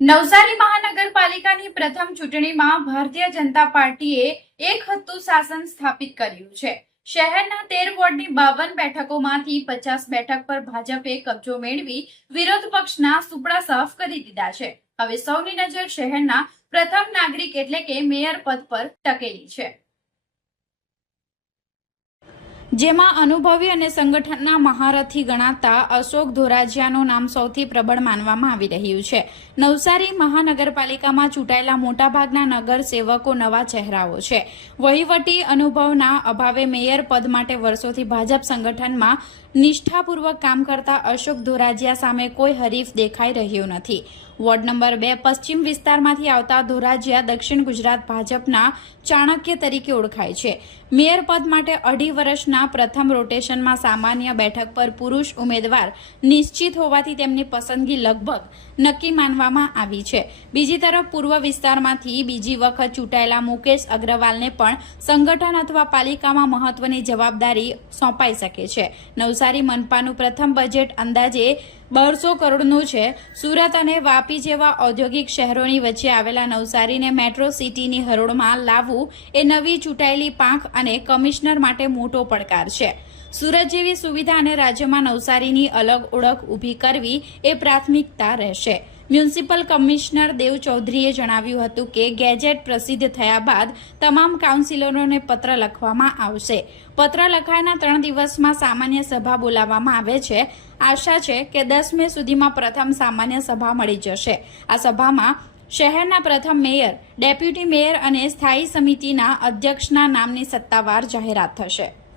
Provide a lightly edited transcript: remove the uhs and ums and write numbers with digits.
નવસારી મહાનગરપાલિકાની પ્રથમ ચૂંટણીમાં ભારતીય જનતા પાર્ટીએ એક હત્તું શાસન સ્થાપિત કર્યું છે। શહેરના 13 વોર્ડની 52 બેઠકોમાંથી 50 બેઠક પર ભાજપે કબજો મેળવી વિરોધ પક્ષના સુપડા સાફ કરી દીધા છે। હવે સૌની નજર શહેરના પ્રથમ નાગરિક એટલે કે મેયર પદ પર ટકેલી છે, જેમાં અનુભવી અને સંગઠનના મહારથી ગણાતા અશોક ધોરાજીયાનું નામ સૌથી પ્રબળ માનવામાં આવી રહ્યું છે। નવસારી મહાનગરપાલિકામાં ચૂંટાયેલા મોટાભાગના નગર સેવકો નવા ચહેરાઓ છે। વહીવટી અનુભવના અભાવે મેયર પદ માટે વર્ષોથી ભાજપ સંગઠનમાં નિષ્ઠાપૂર્વક કામ કરતા અશોક ધોરાજીયા સામે કોઈ હરીફ દેખાઈ રહ્યું નથી। વોર્ડ નંબર 2 પશ્ચિમ વિસ્તારમાંથી આવતા ધોરાજીયા દક્ષિણ ગુજરાત ભાજપના ચાણક્ય તરીકે ઓળખાય છે। મેયર પદ માટે 2.5 વર્ષના પ્રથમ રોટેશનમાં સામાન્ય બેઠક પર પુરુષ ઉમેદવાર નિશ્ચિત હોવાથી તેમની પસંદગી લગભગ નક્કી માનવામાં આવી છે। બીજી તરફ પૂર્વ વિસ્તારમાંથી બીજી વખત ચૂંટાયેલા મુકેશ અગ્રવાલને પણ સંગઠન અથવા પાલિકામાં મહત્વની જવાબદારી સોંપાઈ શકે છે। નવસારી મનપાનું પ્રથમ બજેટ અંદાજે 1200 કરોડનું છે। સુરત અને વાપી જેવા ઔદ્યોગિક શહેરોની વચ્ચે આવેલા નવસારીને મેટ્રો સિટીની હરોળમાં લાવવું એ નવી ચૂંટાયેલી પાંખ અને કમિશનર માટે મોટો પડકાર છે। સુરત જેવી સુવિધા અને રાજ્યમાં નવસારીની અલગ ઓળખ ઊભી કરવી એ પ્રાથમિકતા રહેશે। મ્યુનિસિપલ કમિશનર દેવ ચૌધરીએ જણાવ્યું હતું કે ગેજેટ પ્રસિદ્ધ થયા બાદ તમામ કાઉન્સિલરોને પત્ર લખવામાં આવશે। પત્ર લખાયાના 3 દિવસમાં સામાન્ય સભા બોલાવવામાં આવે છે। આશા છે કે 10 મે સુધીમાં પ્રથમ સામાન્ય સભા મળી જશે। આ સભામાં શહેરના પ્રથમ મેયર, ડેપ્યુટી મેયર અને સ્થાયી સમિતિના અધ્યક્ષના નામની સત્તાવાર જાહેરાત થશે।